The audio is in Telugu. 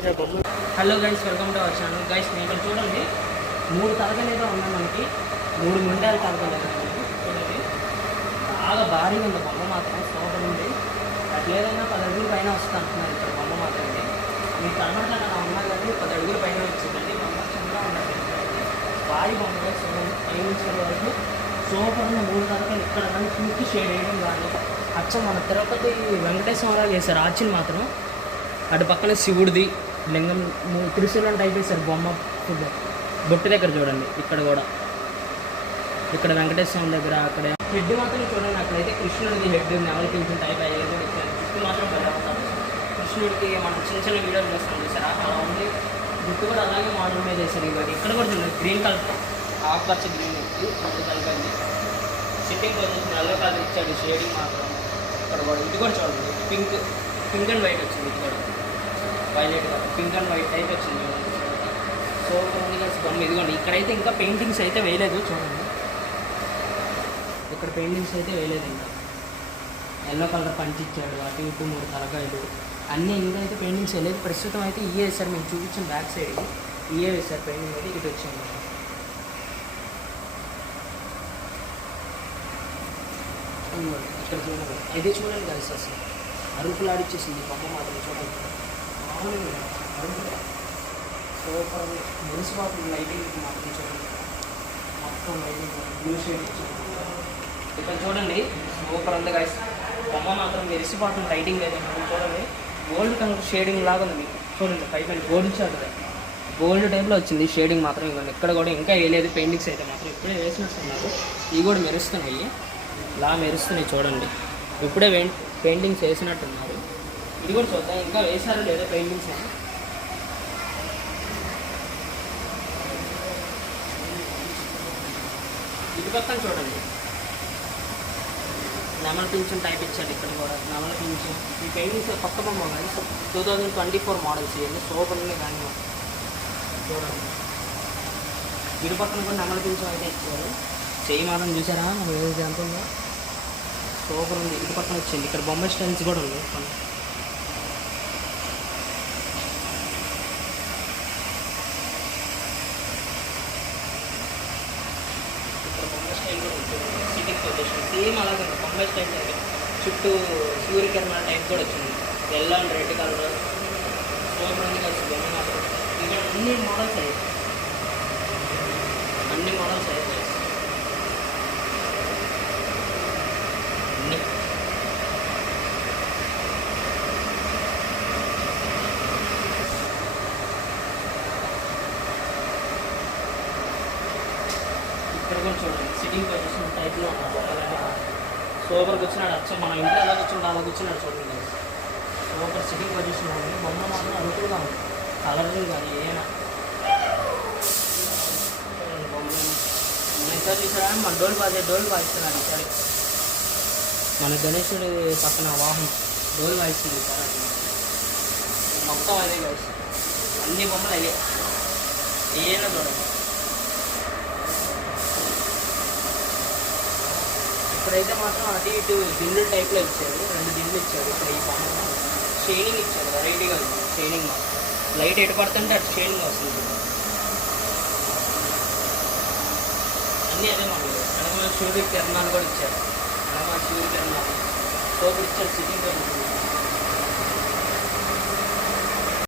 Hello guys, welcome to our channel. Guys నేను ఇక్కడ చూడండి 3 తరగలు ఏదో ఉన్నాయి మనకి, 3 మింటాల తరగలు చూడండి. బాగా భారీగా ఉంది బొమ్మ మాత్రం, సూపర్ ఉంది. అట్లా ఏదైనా 10 అడుగుల పైన వస్తుంది అంటున్నారు ఇక్కడ బొమ్మ మాత్రం. మీకు కనబడతా అలా ఉన్నా కానీ 10 అడుగుల పైన వచ్చిందండి బొమ్మ. చిన్నగా ఉన్నది భారీ బొమ్మగా చూడండి. 5 నిమిషాల వరకు సూపర్ ఉన్న 3 తరగలు ఇక్కడ కానీ పూర్తి షేడ్ వేయడం కానీ అచ్చం మన తిరుపతి వెంకటేశ్వరరావు చేశారు ఆర్చిని మాత్రం. అటు పక్కన శివుడిది లింగం త్రిశూలం టైప్ వేశారు బొమ్మ. బొట్టు దగ్గర చూడండి, ఇక్కడ కూడా ఇక్కడ వెంకటేశ్వరం దగ్గర అక్కడ హెడ్ మాత్రం చూడండి. అక్కడైతే కృష్ణుడిది హెడ్ నెవలి పింఛన్ టైప్ అయ్యేది కూడా ఇచ్చారు. కృష్ణుడు మాత్రం బయటపడతారు. కృష్ణుడికి మనం చిన్న చిన్న వీడియోలు చేస్తాం చూసారా, అలా ఉంది. గుట్టు కూడా అలాగే మోడల్ మీద చేశారు. ఇవ్వండి ఇక్కడ కూడా చూడండి, గ్రీన్ కలర్ ఆకుపచ్చ గ్రీన్ వచ్చి అది కలిపండి. సిట్టింగ్ పొజిషన్ ఎల్లో కలర్ ఇచ్చాడు, షేడింగ్ మాత్రం. ఇక్కడ కూడా ఇది కూడా చూడండి, పింక్ అండ్ వైట్ వచ్చింది. ఇది కూడా వైలెట్ కాదు, పింక్ అండ్ వైట్ టైప్ వచ్చింది. సో బొమ్మ ఇదిగోండి. ఇక్కడైతే ఇంకా పెయింటింగ్స్ అయితే వేయలేదు చూడండి. ఇక్కడ పెయింటింగ్స్ అయితే వేయలేదు ఇంకా. ఎల్లో కలర్ పంచి ఇచ్చాడు, అటు ఇటు 3 తలకాయలు అన్నీ. ఇంకా అయితే పెయింటింగ్స్ వేయలేదు. ప్రస్తుతం అయితే ఇయే వేశారు, మేము చూపించిన బ్యాక్ సైడ్ ఇయే వేశారు పెయింటింగ్ అయితే. ఇటు వచ్చింది ఇక్కడ చూడండి. ఇది చూడండి కలిసి అసలు అరుపులు ఆడిచ్చేసింది బొమ్మ మాత్రం చూడండి. సూపర్ మున్సిపాలిటీ లైటింగ్ మాత్రం చూడండి, మొత్తం లైటింగ్ బ్లూ షేడ్ ఇచ్చింది. ఇక్కడ చూడండి సూపర్ ఉంది గైస్ బొమ్మ మాత్రం. మెరిసిపాటు లైటింగ్ అయితే మాత్రం చూడండి, గోల్డ్ కలర్ షేడింగ్ లాగా ఉంది మీకు చూడండి. పైన గోల్డ్ ఇచ్చాడు, గోల్డ్ టైప్లో వచ్చింది షేడింగ్ మాత్రం. ఇవ్వండి ఇక్కడ కూడా ఇంకా వేయలేదు పెయింటింగ్స్ అయితే మాత్రం, ఇప్పుడే వేసినట్టున్నారు. ఇవి కూడా మెరుస్తున్నాయి, ఇలా మెరుస్తున్నాయి చూడండి. ఇప్పుడే పెయింటింగ్స్ వేసినట్టున్నారు. ఇది కూడా చూద్దాం ఇంకా వేసారో లేదో పెయింటింగ్స్ అని. ఇటు పక్కన చూడండి, నెమల పింఛన్ టైప్ ఇచ్చాడు. ఇక్కడ కూడా నెమల పింఛన్. ఈ పెయింటింగ్స్ కొత్త బొమ్మ కానీ 2024 మోడల్స్ ఇవన్నీ సూపర్ ఉన్నాయి కానీ చూడండి. ఇటు పక్కన కూడా నెమల పింఛన్ అయితే ఇచ్చారు. చేయి మాత్రం చూసారా ఏది ఎంత ఉందో, సూపర్ ఉంది. ఇటు పక్కన వచ్చింది. ఇక్కడ బొమ్మ స్టైల్స్ కూడా ఉంది. ఇక్కడ బొమ్మ స్టైల్ కూడా ఉంటుంది, సిట్టింగ్ పొజిషన్ సేమ్ అలాగే ఉంది. బొమ్మ స్టైల్ అయితే చుట్టూ సూర్యకిరణాల టైప్ కూడా వచ్చింది. Yellow and red colour super ఉంది కలిసి బొమ్మ మాత్రం. ఇక్కడ అన్ని మోడల్స్ అయ్యాయి, అన్ని మోడల్స్ అయ్యాయి. ఇక్కడ కూడా చూడండి, సిట్టింగ్ పొజిషన్ టైప్లో సూపర్గా వచ్చినాడు. అచ్చం మన ఇంట్లో ఎలా కూర్చుంటే అలా కూర్చున్నాడు చూడండి. సూపర్ సిట్టింగ్ పొజిషన్ ఉంది. బొమ్మ మాత్రం అరుపులుగా ఉంది, కలర్లు కానీ ఏమైనా బొమ్మ. ఈసారి చూసారా మన డోల్ వాయిస్తున్నాడు. ఈసారి మన గణేశుడి పక్కన వాహనం డోల్ వాయిస్తుంది సార్. మొత్తం అదే కలిసి అన్ని బొమ్మలు అయ్యే ఏమైనా చూడండి. ఇప్పుడైతే మాత్రం అటు ఇటు దిండుల టైప్లో ఇచ్చారు, 2 దిండులు ఇచ్చారు. ఇక్కడ ఈ బొమ్మ షైనింగ్ ఇచ్చారు, వెరైటీగా ఉంది షైనింగ్ మాత్రం. లైట్ ఎటు పడుతుంటే అటు షైనింగ్ వస్తుంది. అన్నీ అదే మళ్ళీ వెనక సూర్య కిరణాలు కూడా ఇచ్చారు. వెనక సూర్య కిరణాలు సూపర్ ఇచ్చారు. సిట్టింగ్